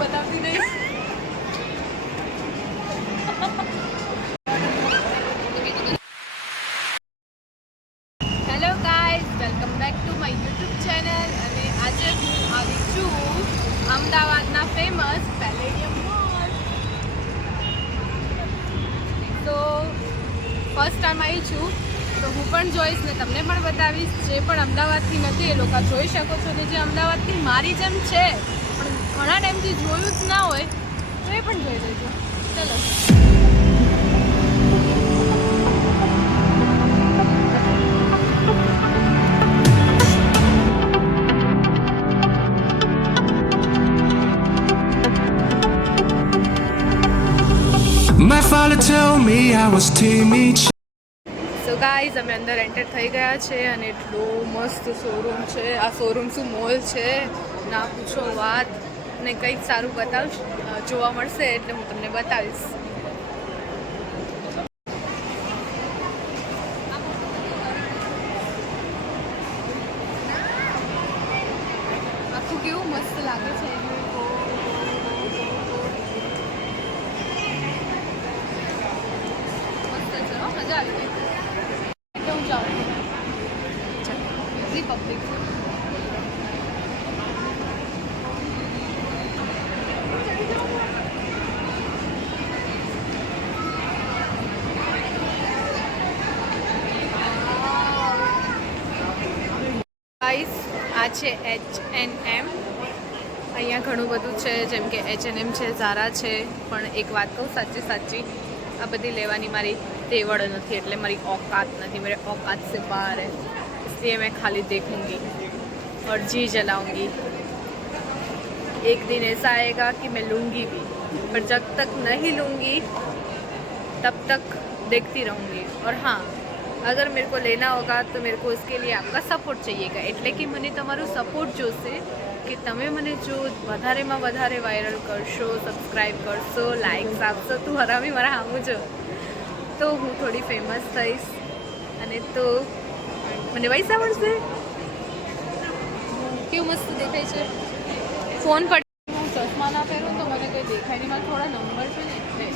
बताती नहीं। Hello guys, welcome back to my YouTube channel. અને આજે હું આવી છું અમદાવાદના ફેમસ પેલેડિયમ મોલ. તો ફર્સ્ટ ટાઈમ આવી છું, તો હું પણ જોઈશ ને તમને પણ બતાવીશ. જે પણ અમદાવાદથી નથી એ લોકો જોઈ શકો છો, ને જે અમદાવાદથી મારી જેમ છે પણ ઘણા ટાઈમથી જોયું જ ના હોય તો એ પણ જોઈ લેજો. ચલો. My father told me I was timid. So guys, અમે અંદર એન્ટર થઈ ગયા છે અને એટલો મસ્ત શોરૂમ છે. આ શોરૂમ શું મોલ છે, ના પૂછો વાત. ને કંઈક સારું બતાવીશ, જોવા મળશે એટલે હું તમને બતાવીશ. આખું કેવું મસ્ત લાગે છે. મસ્ત છે, મજા આવી ગઈ. હું જાઉં રિપબ્લિક. ગાઈસ, આ છે H&M. અહીંયા ઘણું બધું છે, જેમ કે H&M છે, ઝારા છે. પણ એક વાત કહું સાચી, આ બધી લેવાની મારી તેવડ નથી, એટલે મારી औकात नहीं. मेरे औकात से बाहर है, इसलिए मैं खाली देखूंगी और जी जलाऊंगी. एक दिन ऐसा आएगा कि मैं लूँगी भी, पर जब तक नहीं लूँगी तब तक देखती रहूँगी. और हाँ, अगर मेरे को लेना होगा तो मेरे को उसके लिए आपका सपोर्ट चाहिएगा. એટલે કે મને તમારું સપોર્ટ જોશે, કે તમે મને જો વધારેમાં વધારે વાયરલ કરશો, સબસ્ક્રાઈબ કરશો, લાઇક્સ આપશો, તું હરામી મારા સામું જો, તો હું થોડી ફેમસ થઈશ અને તો મને પૈસા મળશે. કેવું મસ્ત દેખાય છે. ફોન પર હું ચશ્મા ના પહેરું તો મને કંઈ દેખાય નહીં. મારા થોડા નંબર છે ને એટલે.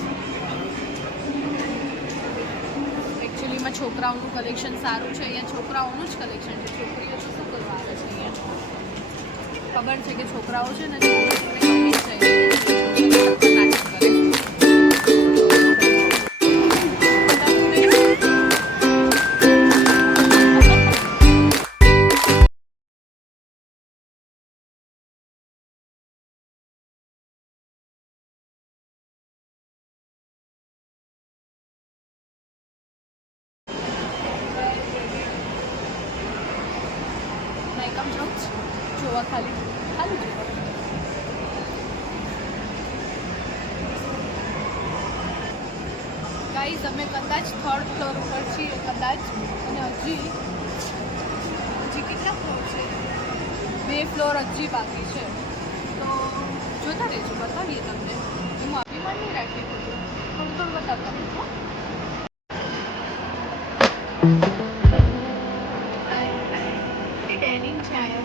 એકચ્યુઅલીમાં છોકરાઓનું કલેક્શન સારું છે. અહીંયા છોકરાઓનું જ કલેક્શન છે. છોકરીઓ તો શું કરવા આવે છે અહીંયા? ખબર છે કે છોકરાઓ છે ને છોકરીઓને ગમી જાય. જોવા ખાલી જોવા. ગાઈઝ, અમે કદાચ 3rd ફ્લોર ઉપર છીએ, કદાચ. અને હજી કેટલા ફ્લોર છે? 2 ફ્લોર હજી બાકી છે. તો જોતા રહેજો, બતાવીએ તમને. હું અભિમાન નહીં રાખી થોડું બતાવતા રહેજો. ડેનિમ છે અહીંયા.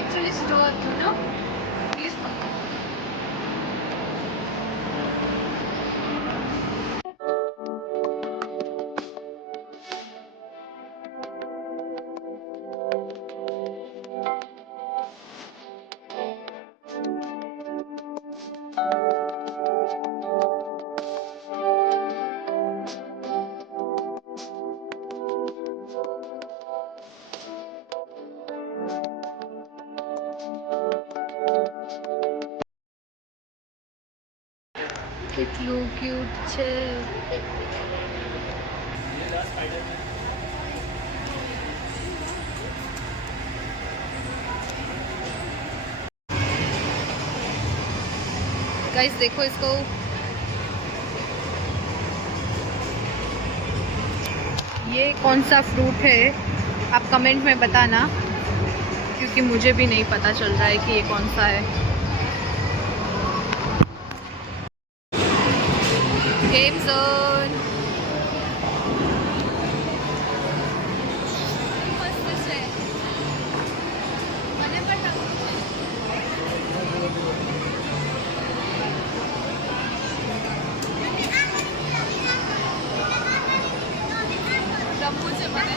Actually store, you know, please come. કેટલું ક્યુટ છે. गाइस देखो इसको. ये कौन सा फ्रूट है आप कमेंट में बताना, क्योंकि मुझे भी नहीं पता चल रहा है कि ये कौन सा है. ગેમ ઝોન મસ્ત છે. મને પણ રમવું છે. રમવું છે મને.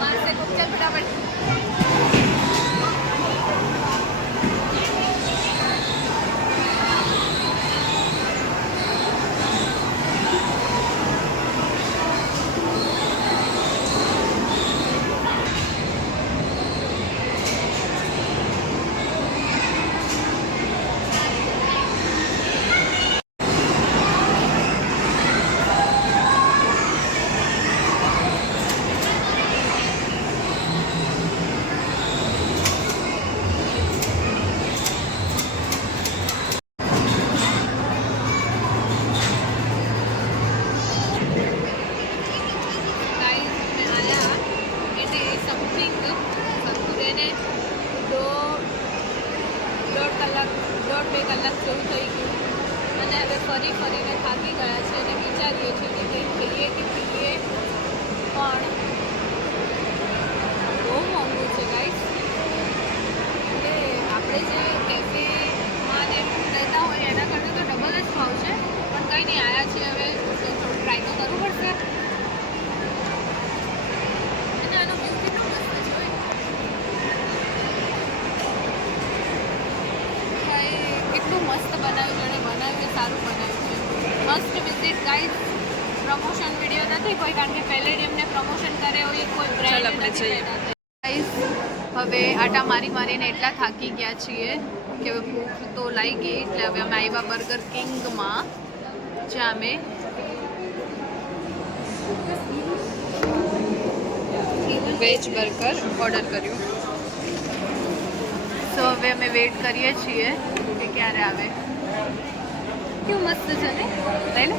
મારશે ખૂબ ચાલ ફટાફટ. દોઢ બે કલાક જેવું થઈ ગયું અને હવે ફરીને થાકી ગયા છે અને વિચારીએ છીએ કે કંઈક ખાઈએ કે પીએ પણ બહુ મોંઘું છે ગાઈસ. એટલે આપણે જે કેફેમાં ને રહેતા હોય એના કરતાં તો ડબલ જ ભાવ છે પણ કંઈ નહીં, આવ્યા છીએ હવે થોડું ટ્રાય તો કરવું પડશે. અને આનો વ્યૂ કેટલો મસ્ત છે. કેટલું મસ્ત બનાવ્યું, જેણે બનાવ્યું એ સારું બનાવ્યું છે. Must visit guys. Promotion video નથી કોઈ, કારણ કે પહેલે જ એમને પ્રમોશન કરે હોય કોઈ બ્રાન્ડ નથી. ગાઈસ હવે આટા મારીને એટલા થાકી ગયા છીએ કે હવે ભૂખ તો લાગી ગઈ, એટલે હવે અમે આવ્યા બર્ગર કિંગમાં, જ્યાં અમે વેજ બર્ગર ઓર્ડર કર્યું. સો હવે અમે વેઇટ કરીએ છીએ કે ક્યારે આવે. કેવું મસ્ત છે ને, લઈ લો.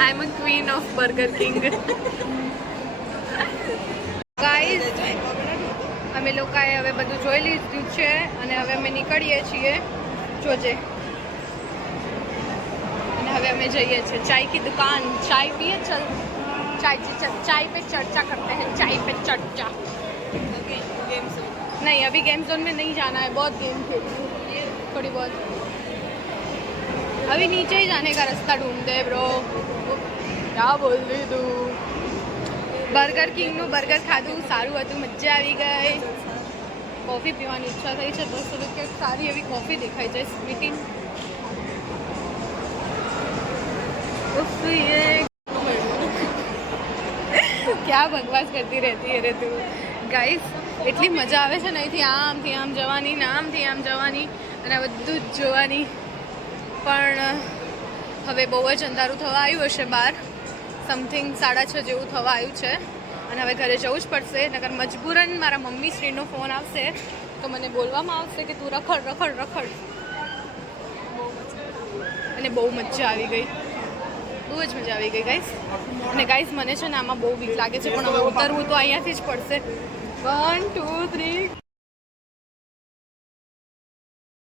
I am a queen of Burger King. Guys અમે લોકોએ હવે બધું જોઈ લીધું છે અને હવે અમે નીકળીએ છીએ. જોજે. અને હવે અમે જઈએ છીએ ચાય કી દુકાન. ચાય પીએ ચલ. चाय पे चर्चा करते हैं. चाय पे चर्चा. गेम जोन नहीं, अभी गेम जोन में नहीं जाना है. बहुत गेम खेली थोड़ी बहुत. अभी नीचे ही जाने का रास्ता ढूंढते ब्रो. क्या बोल रही તું? બર્ગર કિંગનું બર્ગર ખાધું, સારું હતું, મજા આવી ગઈ. કોફી પીવાની ઈચ્છા થઈ છે. 10 રૂપિયા સારી એવી કોફી દેખાઈ જાય. સ્વીટી क्या बकवास करती रहती है रे તું. ગાઈસ એટલી મજા આવે છે ને, અહીંથી આમ જવાની ને આમથી આમ જવાની અને બધું જ જોવાની. પણ હવે બહુ જ અંધારું થવા આવ્યું હશે. બહાર સમથિંગ 6:30 જેવું થવા આવ્યું છે અને હવે ઘરે જવું જ પડશે. નકર મજબૂરન મારા મમ્મી શ્રીનો ફોન આવશે તો મને બોલવામાં આવશે કે તું રખડ. અને બહુ મજા આવી ગઈ, બહુ જ મજા આવી ગઈ ગાઈસ. અને ગાઈસ મને છે ને આમાં બહુ બીક લાગે છે, પણ હવે ઉતરવું તો અહીંયાથી જ પડશે. 1 2 3